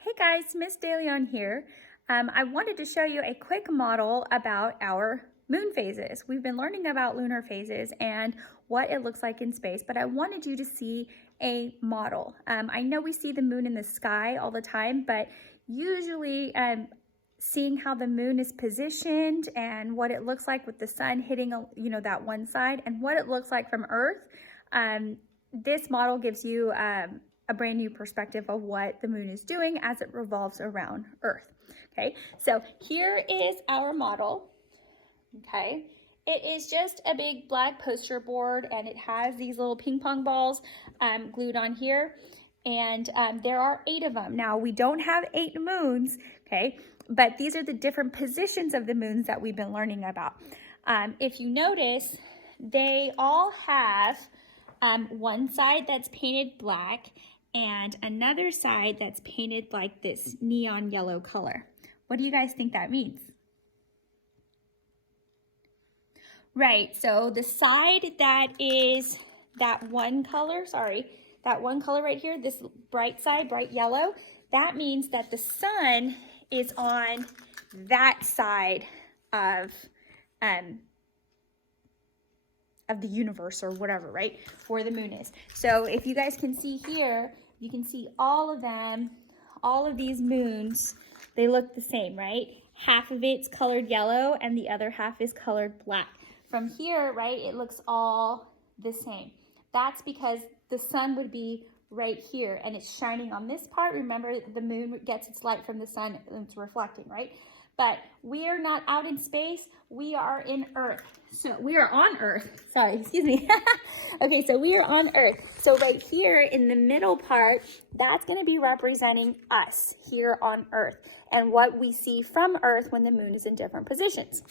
Hey guys, Miss DeLeon here. I wanted to show you a quick model about our moon phases. We've been learning about lunar phases and what it looks like in space, but I wanted you to see a model. I know we see the moon in the sky all the time, but usually seeing how the moon is positioned and what it looks like with the sun hitting that one side and what it looks like from Earth, this model gives you a brand new perspective of what the moon is doing as it revolves around Earth. Okay, so here is our model. Okay, it is just a big black poster board and it has these little ping pong balls glued on here, and there are 8 of them. Now we don't have 8 moons, okay, but these are the different positions of the moons that we've been learning about. If you notice, they all have one side that's painted black and another side that's painted like this neon yellow color. What do you guys think that means? Right, so the side that is that one color, that one color right here, this bright side, bright yellow, that means that the sun is on that side of the universe or whatever, right, where the moon is. So if you guys can see here, you can see all of them, all of these moons, they look the same, right? Half of it's colored yellow and the other half is colored black. From here, right, it looks all the same. That's because the sun would be right here and it's shining on this part. Remember, the moon gets its light from the sun and it's reflecting, right? But we are not out in space, we are in Earth. So we are on Earth, sorry, excuse me. Okay, so we are on Earth. So right here in the middle part, that's gonna be representing us here on Earth and what we see from Earth when the moon is in different positions.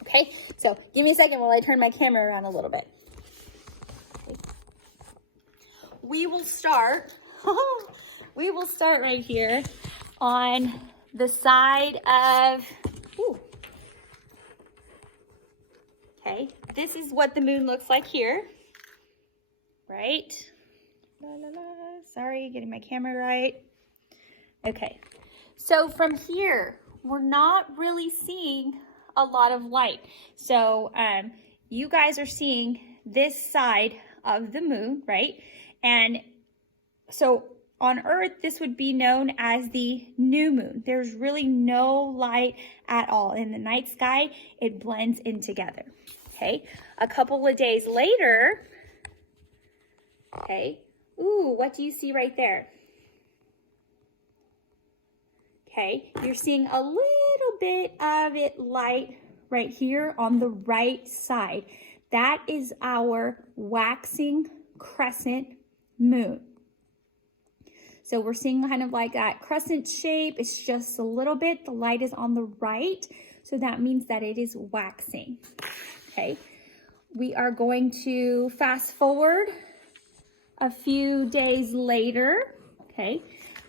Okay, so give me a second while I turn my camera around a little bit. Okay. We will start right here on the side of, okay, this is what the moon looks like here, right? Sorry, getting my camera right. Okay, so from here, we're not really seeing a lot of light. So you guys are seeing this side of the moon, right? And so on Earth, this would be known as the new moon. There's really no light at all. In the night sky, it blends in together, okay? A couple of days later, okay, ooh, what do you see right there? Okay, you're seeing a little bit of it light right here on the right side. That is our waxing crescent moon. So we're seeing kind of like that crescent shape. It's just a little bit. The light is on the right. So that means that it is waxing. Okay. We are going to fast forward a few days later. Okay.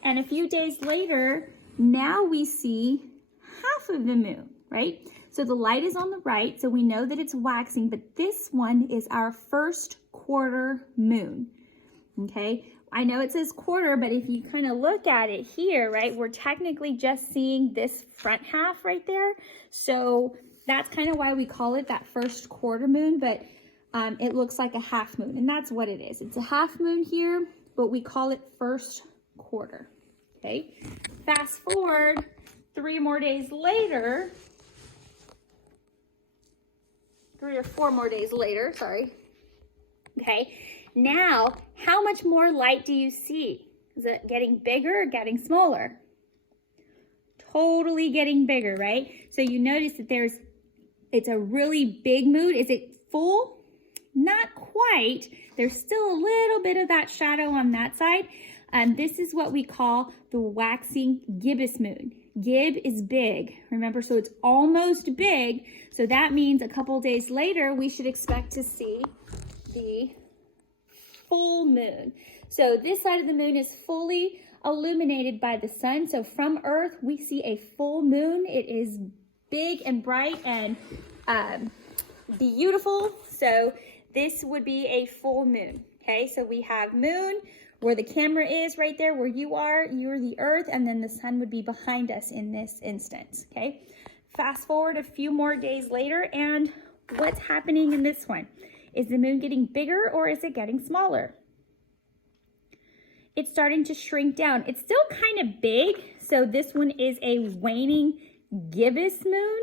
And a few days later, now we see half of the moon, right? So the light is on the right. So we know that it's waxing, but this one is our first quarter moon. Okay. I know it says quarter, but if you kind of look at it here, right, we're technically just seeing this front half right there. So that's kind of why we call it that first quarter moon, but it looks like a half moon, and that's what it is. It's a half moon here, but we call it first quarter, okay? Fast forward 3 more days later, 3 or 4 more days later, sorry, okay? Now, how much more light do you see? Is it getting bigger or getting smaller? Totally getting bigger, right? So you notice that it's a really big moon. Is it full? Not quite. There's still a little bit of that shadow on that side. This is what we call the waxing gibbous moon. Gib is big, remember, so it's almost big. So that means a couple days later, we should expect to see the full moon. So this side of the moon is fully illuminated by the sun. So from Earth, we see a full moon. It is big and bright and beautiful. So this would be a full moon. Okay, so we have moon, where the camera is right there, where you are, you're the earth, and then the sun would be behind us in this instance, okay? Fast forward a few more days later, and what's happening in this one? Is the moon getting bigger or is it getting smaller? It's starting to shrink down. It's still kind of big, so this one is a waning gibbous moon.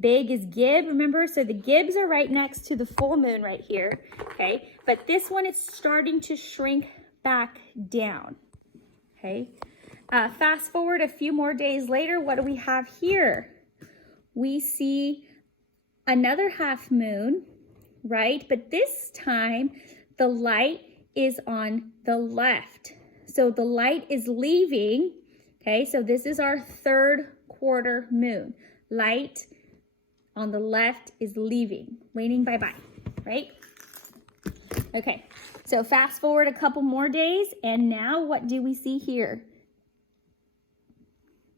Big is Gib, remember? So the Gibs are right next to the full moon right here, okay? But this one is starting to shrink back down, okay? Fast forward a few more days later, what do we have here? We see another half moon, right? But this time, the light is on the left. So the light is leaving, okay? So this is our third quarter moon. Light on the left is leaving, waning bye-bye, right? Okay, so fast forward a couple more days, and now what do we see here?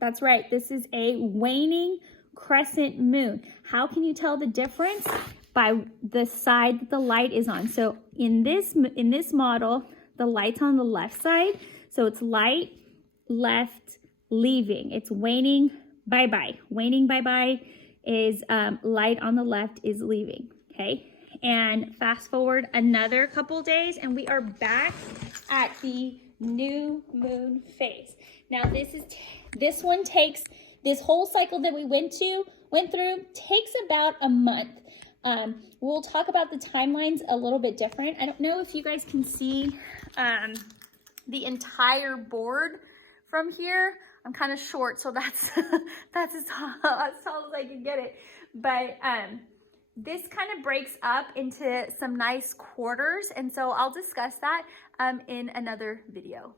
That's right, this is a waning crescent moon. How can you tell the difference? By the side that the light is on. So in this model, the light's on the left side, so it's light, left, leaving. It's waning bye-bye. Waning bye-bye is light on the left is leaving, okay? And fast forward another couple days and we are back at the new moon phase. Now this one takes, this whole cycle that we went through takes about a month. We'll talk about the timelines a little bit different. I don't know if you guys can see the entire board from here. I'm kind of short, so that's as tall as I can get it. But this kind of breaks up into some nice quarters, and so I'll discuss that in another video.